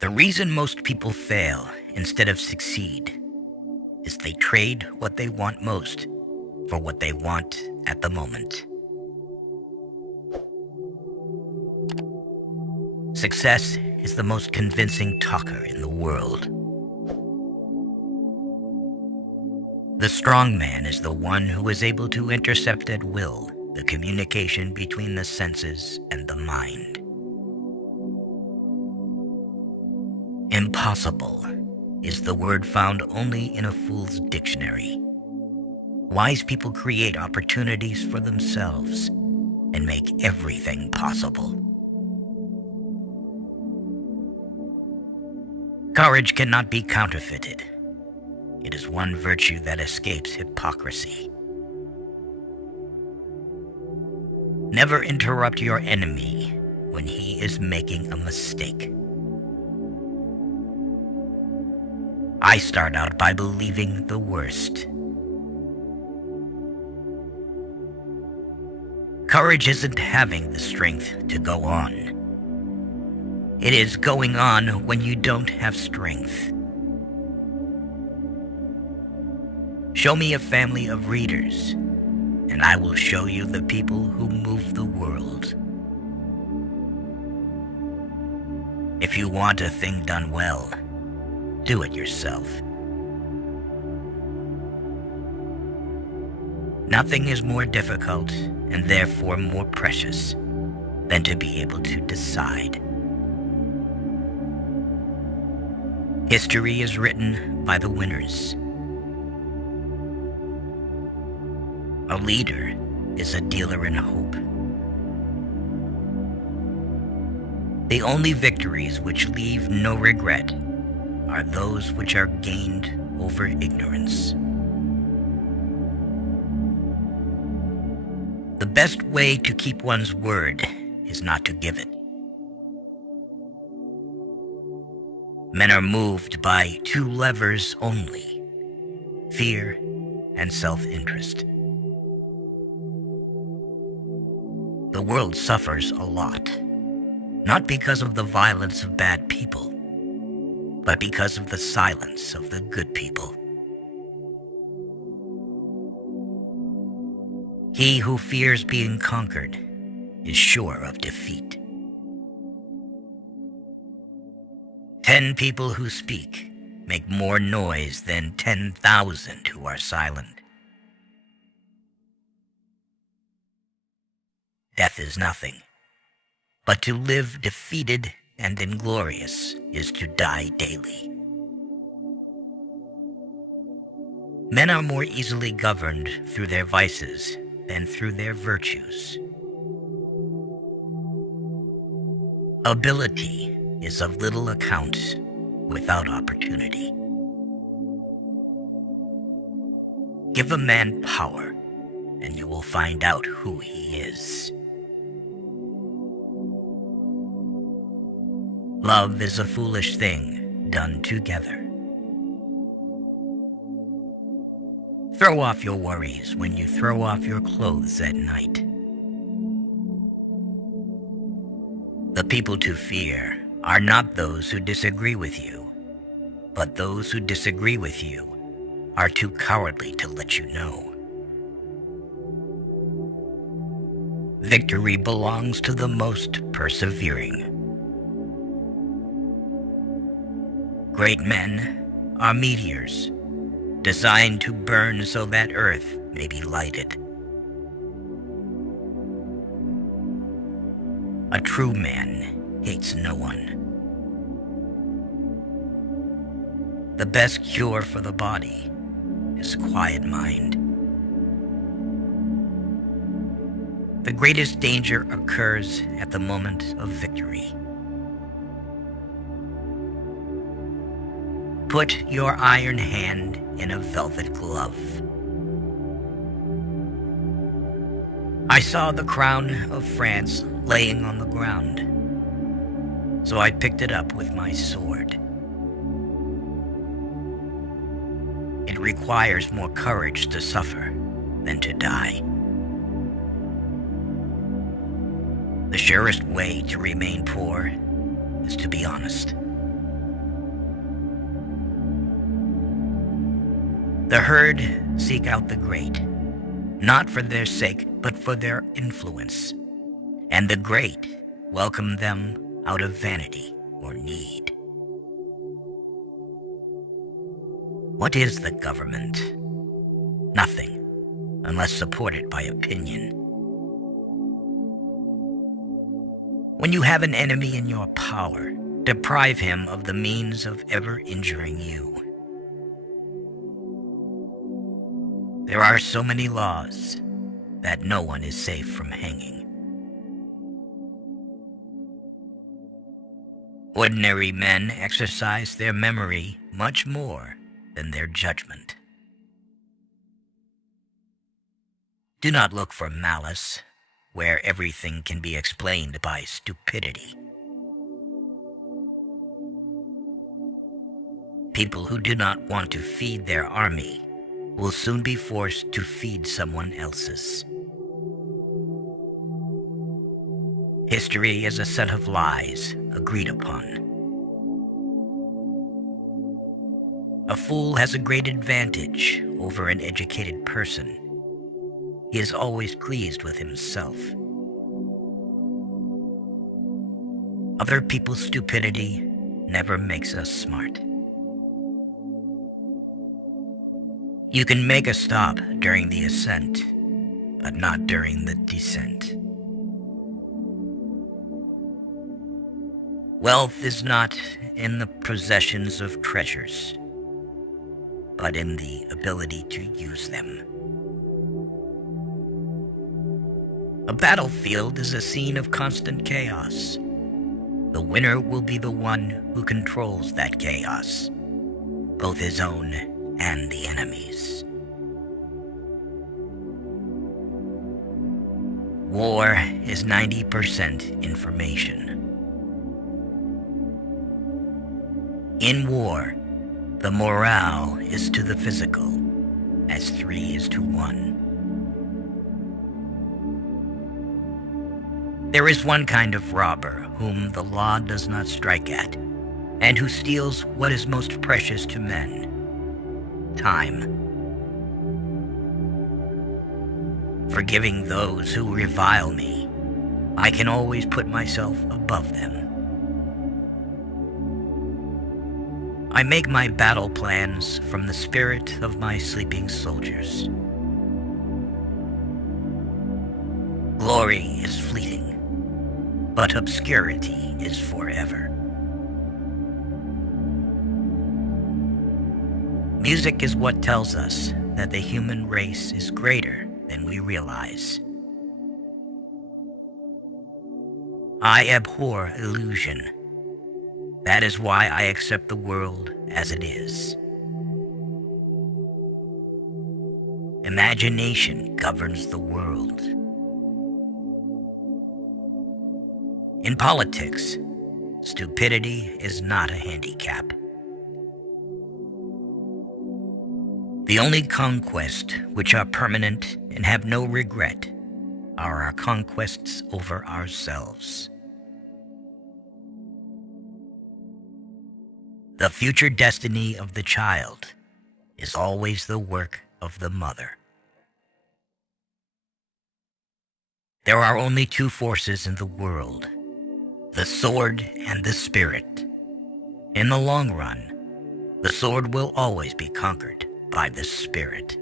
The reason most people fail instead of succeed is they trade what they want most for what they want at the moment. Success is the most convincing talker in the world. The strong man is the one who is able to intercept at will the communication between the senses and the mind. Impossible is the word found only in a fool's dictionary. Wise people create opportunities for themselves and make everything possible. Courage cannot be counterfeited. It is one virtue that escapes hypocrisy. Never interrupt your enemy when he is making a mistake. I start out by believing the worst. Courage isn't having the strength to go on. It is going on when you don't have strength. Show me a family of readers, and I will show you the people who move the world. If you want a thing done well, do it yourself. Nothing is more difficult and therefore more precious than to be able to decide. History is written by the winners. A leader is a dealer in hope. The only victories which leave no regret are those which are gained over ignorance. The best way to keep one's word is not to give it. Men are moved by two levers only: fear and self-interest. The world suffers a lot, not because of the violence of bad people, but because of the silence of the good people. He who fears being conquered is sure of defeat. 10 people who speak make more noise than 10,000 who are silent. Death is nothing, but to live defeated and inglorious is to die daily. Men are more easily governed through their vices than through their virtues. Ability is of little account without opportunity. Give a man power, and you will find out who he is. Love is a foolish thing done together. Throw off your worries when you throw off your clothes at night. The people to fear are not those who disagree with you, but those who disagree with you are too cowardly to let you know. Victory belongs to the most persevering. Great men are meteors, designed to burn so that Earth may be lighted. A true man hates no one. The best cure for the body is quiet mind. The greatest danger occurs at the moment of victory. Put your iron hand in a velvet glove. I saw the crown of France laying on the ground, so I picked it up with my sword. It requires more courage to suffer than to die. The surest way to remain poor is to be honest. The herd seek out the great, not for their sake, but for their influence. And the great welcome them out of vanity or need. What is the government? Nothing, unless supported by opinion. When you have an enemy in your power, deprive him of the means of ever injuring you. There are so many laws that no one is safe from hanging. Ordinary men exercise their memory much more than their judgment. Do not look for malice where everything can be explained by stupidity. People who do not want to feed their army will soon be forced to feed someone else's. History is a set of lies agreed upon. A fool has a great advantage over an educated person. He is always pleased with himself. Other people's stupidity never makes us smart. You can make a stop during the ascent, but not during the descent. Wealth is not in the possessions of treasures, but in the ability to use them. A battlefield is a scene of constant chaos. The winner will be the one who controls that chaos, both his own and the enemy's. War is 90% information. In war, the morale is to the physical as 3 is to 1. There is one kind of robber whom the law does not strike at, and who steals what is most precious to men: time. Forgiving those who revile me, I can always put myself above them. I make my battle plans from the spirit of my sleeping soldiers. Glory is fleeting, but obscurity is forever. Music is what tells us that the human race is greater than we realize. I abhor illusion. That is why I accept the world as it is. Imagination governs the world. In politics, stupidity is not a handicap. The only conquests which are permanent and have no regret are our conquests over ourselves. The future destiny of the child is always the work of the mother. There are only 2 forces in the world: the sword and the spirit. In the long run, the sword will always be conquered by the spirit.